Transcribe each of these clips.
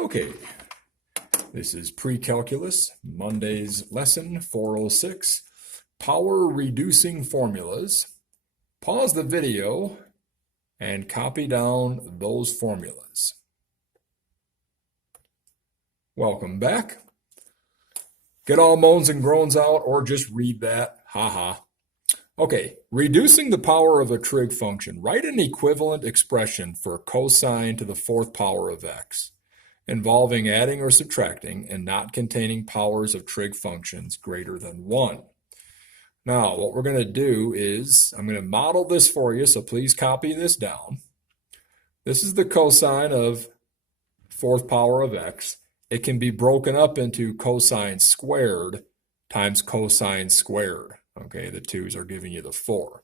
Okay, this is Precalculus, Monday's lesson 406, Power Reducing Formulas. Pause the video and copy down those formulas. Welcome back. Get all moans and groans out or just read that, haha. Okay, reducing the power of a trig function. Write an equivalent expression for cosine to the fourth power of x, involving adding or subtracting and not containing powers of trig functions greater than 1. Now, what we're going to do is, I'm going to model this for you, so please copy this down. This is the cosine of fourth power of x. It can be broken up into cosine squared times cosine squared. Okay, the 2's are giving you the 4.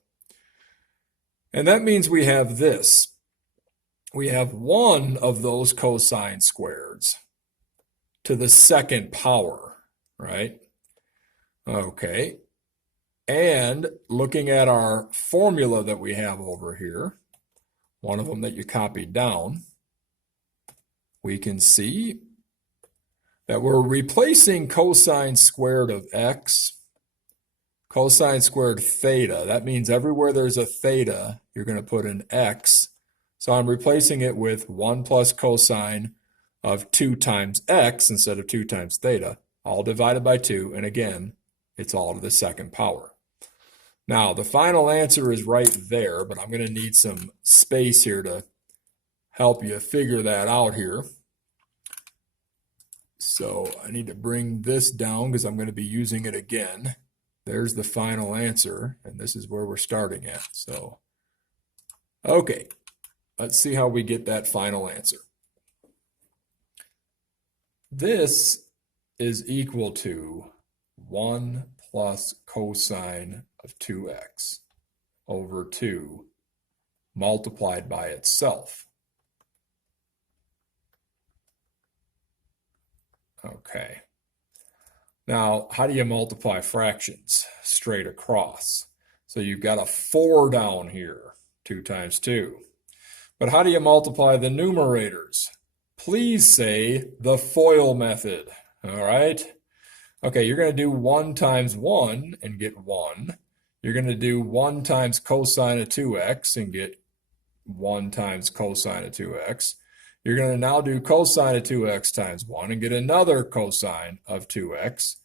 And that means we have this. We have one of those cosine squareds to the second power, right? Okay. And looking at our formula that we have over here, one of them that you copied down, we can see that we're replacing cosine squared of x, cosine squared theta. That means everywhere there's a theta, you're going to put an x. So I'm replacing it with 1 plus cosine of 2 times x instead of 2 times theta, all divided by 2. And again, it's all to the second power. Now, the final answer is right there, but I'm going to need some space here to help you figure that out here. So I need to bring this down because I'm going to be using it again. There's the final answer, and this is where we're starting at. So, okay, let's see how we get that final answer. This is equal to 1 plus cosine of 2x over 2 multiplied by itself. Okay. Now, how do you multiply fractions straight across? So you've got a 4 down here, 2 times 2. But how do you multiply the numerators? Please say the FOIL method, all right? Okay, you're going to do 1 times 1 and get 1. You're going to do 1 times cosine of 2x and get 1 times cosine of 2x. You're going to now do cosine of 2x times 1 and get another cosine of 2x.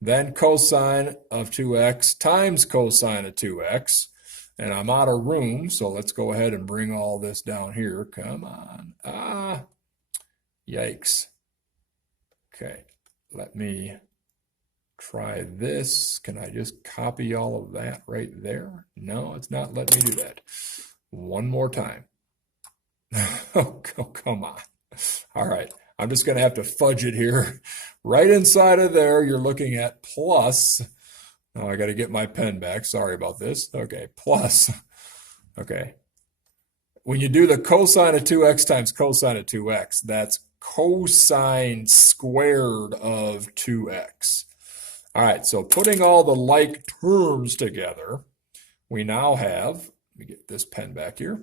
Then cosine of 2x times cosine of 2x. And I'm out of room, so let's go ahead and bring all this down here. Come on. Ah, yikes. Okay, let me try this. Can I just copy all of that right there? No, it's not letting me do that. One more time. Oh, come on. All right, I'm just going to have to fudge it here. Right inside of there, you're looking at plus. Oh, I got to get my pen back. Sorry about this. Okay, plus. Okay. When you do the cosine of 2x times cosine of 2x, that's cosine squared of 2x. All right, so putting all the like terms together, we now have, let me get this pen back here.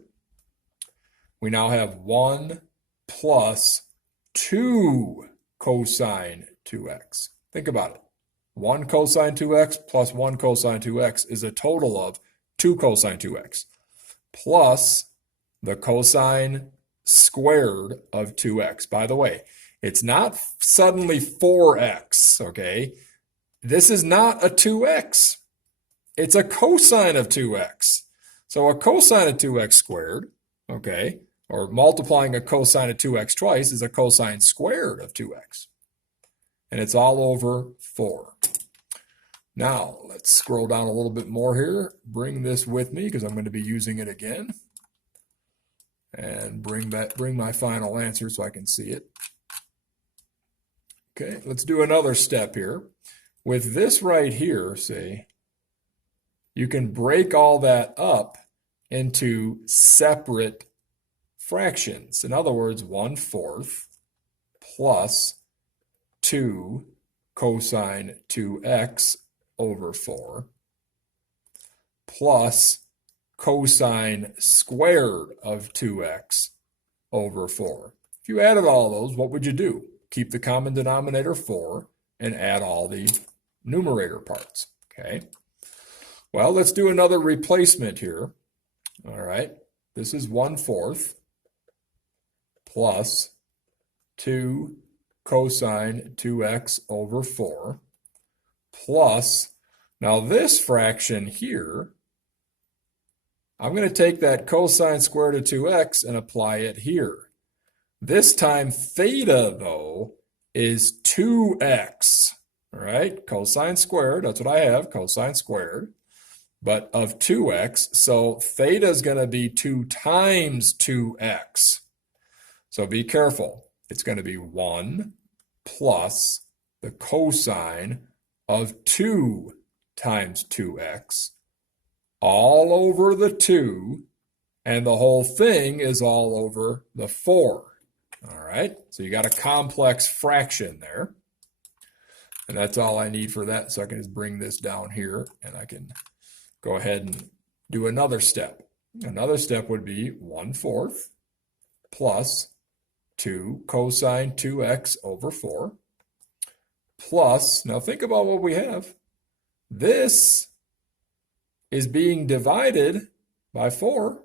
We now have 1 plus 2 cosine 2x. Think about it. 1 cosine 2x plus 1 cosine 2x is a total of 2 cosine 2x plus the cosine squared of 2x. By the way, it's not suddenly 4x, okay? This is not a 2x. It's a cosine of 2x. So a cosine of 2x squared, okay, or multiplying a cosine of 2x twice is a cosine squared of 2x. And it's all over 4. Now, let's scroll down a little bit more here. Bring this with me because I'm going to be using it again. And bring my final answer so I can see it. Okay, let's do another step here. With this right here, say, you can break all that up into separate fractions. In other words, 1/4 plus 2 cosine 2x over 4 plus cosine squared of 2x over 4. If you added all those, what would you do? Keep the common denominator 4 and add all the numerator parts, okay? Well, let's do another replacement here. All right, this is 1/4 plus 2 cosine 2x over 4 plus, now this fraction here, I'm going to take that cosine squared of 2x and apply it here. This time theta, though, is 2x, all right? Cosine squared, that's what I have, cosine squared, but of 2x, so theta is going to be 2 times 2x. So be careful. It's going to be 1 plus the cosine of 2 times 2x all over the 2, and the whole thing is all over the 4. All right, so you got a complex fraction there. And that's all I need for that. So I can just bring this down here and I can go ahead and do another step. Another step would be 1/4 plus 2 cosine 2x over 4 plus, now think about what we have. This is being divided by 4.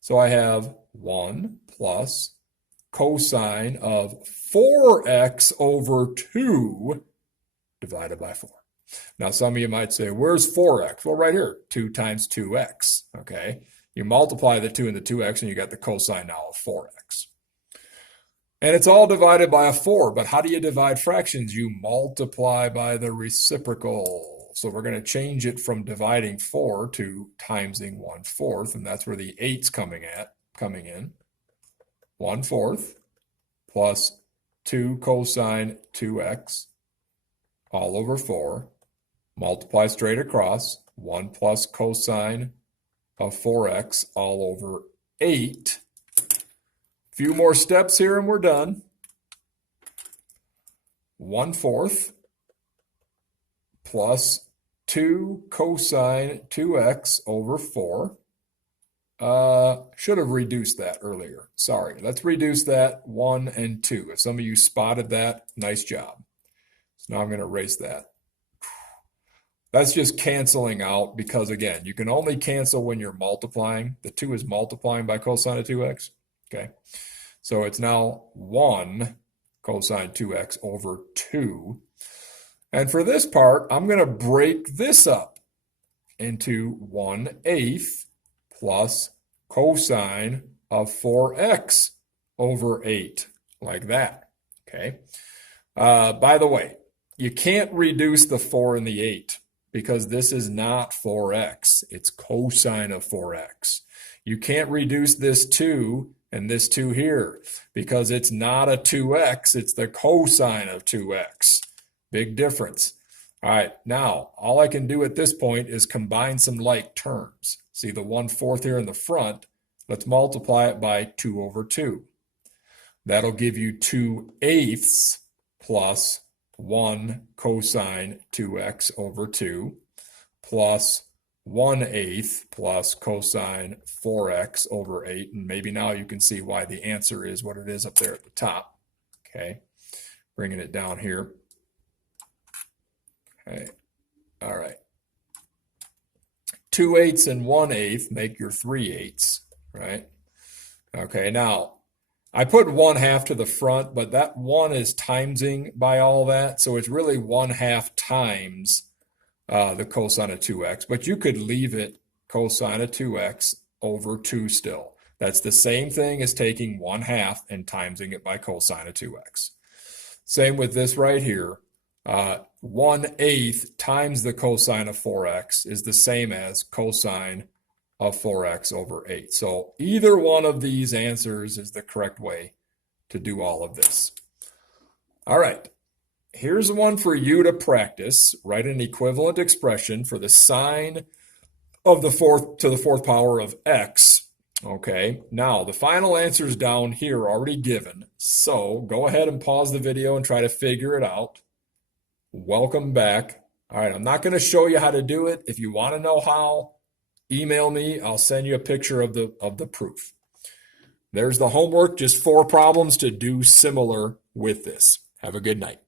So I have 1 plus cosine of 4x over 2 divided by 4. Now, some of you might say, where's 4x? Well, right here, 2 times 2x, okay? You multiply the 2 and the 2x, and you got the cosine now of 4x. And it's all divided by a 4, but how do you divide fractions? You multiply by the reciprocal. So we're going to change it from dividing 4 to timesing 1/4, and that's where the 8's coming in. 1/4 plus 2 cosine 2x all over 4, multiply straight across, 1 plus cosine of 4x all over 8. Few more steps here and we're done. 1/4 plus 2 cosine 2x over 4. Should have reduced that earlier. Sorry. Let's reduce that 1 and 2. If some of you spotted that, nice job. So now I'm going to erase that. That's just canceling out because, again, you can only cancel when you're multiplying. The 2 is multiplying by cosine of 2x. Okay. So it's now 1 cosine 2x over 2. And for this part, I'm going to break this up into 1/8 plus cosine of 4x over 8, like that, okay? By the way, you can't reduce the 4 and the 8 because this is not 4x, it's cosine of 4x. You can't reduce this 2 and this 2 here because it's not a 2x, it's the cosine of 2x. Big difference. All right, now all I can do at this point is combine some like terms. See the 1/4 here in the front, let's multiply it by 2 over 2. That'll give you 2/8 plus 1 cosine 2x over 2 plus 1/8 plus cosine 4x over 8. And maybe now you can see why the answer is what it is up there at the top. Okay, bringing it down here. Okay, all right. 2/8 and 1/8 make your 3/8, right? Okay, now I put 1/2 to the front, but that 1 is timesing by all that, so it's really 1/2 times the cosine of 2x, but you could leave it cosine of 2x over 2 still. That's the same thing as taking 1/2 and timesing it by cosine of 2x. Same with this right here. 1/8 times the cosine of 4x is the same as cosine of 4x over 8. So either one of these answers is the correct way to do all of this. All right, here's one for you to practice. Write an equivalent expression for the sine of the 4th to the 4th power of x. Okay, now the final answer is down here already given. So go ahead and pause the video and try to figure it out. Welcome back. All right, I'm not going to show you how to do it. If you want to know how, email me. I'll send you a picture of the proof. There's the homework, just 4 problems to do similar with this. Have a good night.